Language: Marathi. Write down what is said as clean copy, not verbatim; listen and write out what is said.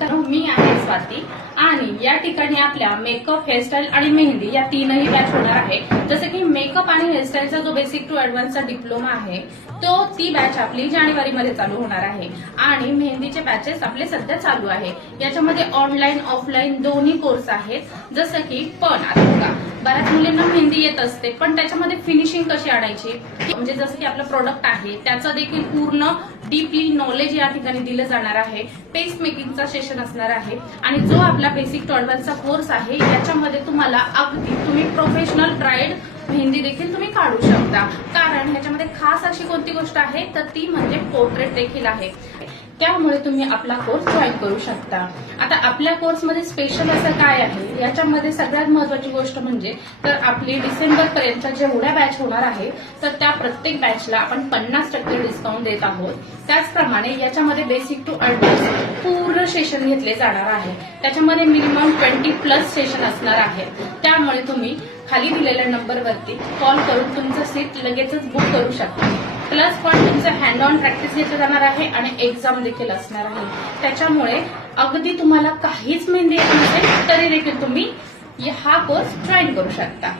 नमस्कार, मी आहे स्वाती आणि या ठिकाणी आपल्या मेकअप, हेअरस्टाईल आणि मेहंदी या तीनही बॅच होणार आहे। जसं की मेकअप आणि हेअरस्टाईलचा जो बेसिक टू ऍडव्हान्सचा डिप्लोमा आहे ती बॅच आपली जानेवारीमध्ये चालू होणार आहे आणि मेहंदीचे बॅचेस आपले सध्या चालू आहे। याच्यामध्ये ऑनलाईन ऑफलाईन दोन्ही कोर्स आहेत। जसं की पण आता बघा, बऱ्याच मुलींना मेहंदी येत असते पण त्याच्यामध्ये फिनिशिंग कशी आणायची, म्हणजे जसं की आपलं प्रोडक्ट आहे त्याचं देखील पूर्ण डीपली नॉलेज या ठिकाणी दिलं जाणार आहे। पेस्ट मेकिंगचा सेशन असणार आहे आणि जो आपला बेसिक टू ऍडव्हान्सचा कोर्स आहे याच्यामध्ये तुम्हाला अगदी तुम्ही प्रोफेशनल ब्राइड मेहंदी देखील तुम्ही काढू शकता। कारण ह्याच्यामध्ये खास अशी कोणती गोष्ट आहे तर ती म्हणजे पोर्ट्रेट देखील आहे। त्यामुळे तुम्ही आपला कोर्स जॉईन करू शकता। आता आपल्या कोर्समध्ये स्पेशल असं काय आहे, याच्यामध्ये सगळ्यात महत्वाची गोष्ट म्हणजे तर आपली डिसेंबर पर्यंत जेवढ्या बॅच होणार आहे तर त्या प्रत्येक बॅचला आपण 50% डिस्काउंट देत आहोत। त्याचप्रमाणे याच्यामध्ये बेसिक टू ऍडव्हान्स पूर्ण सेशन घेतले जाणार आहे। त्याच्यामध्ये मिनिमम 20+ सेशन असणार आहे। त्यामुळे तुम्ही खाली दिलेल्या नंबरवरती कॉल करून तुमचं सीट लगेचच बुक करू शकता। प्लस पॉईंट तुमचं हँड ऑन प्रॅक्टिस घेतलं जाणार आहे आणि एक्झाम देखील असणार आहे। त्याच्यामुळे अगदी तुम्हाला काहीच मेहंदी येत नसेल तरी देखील तुम्ही हा कोर्स जॉईन करू शकता।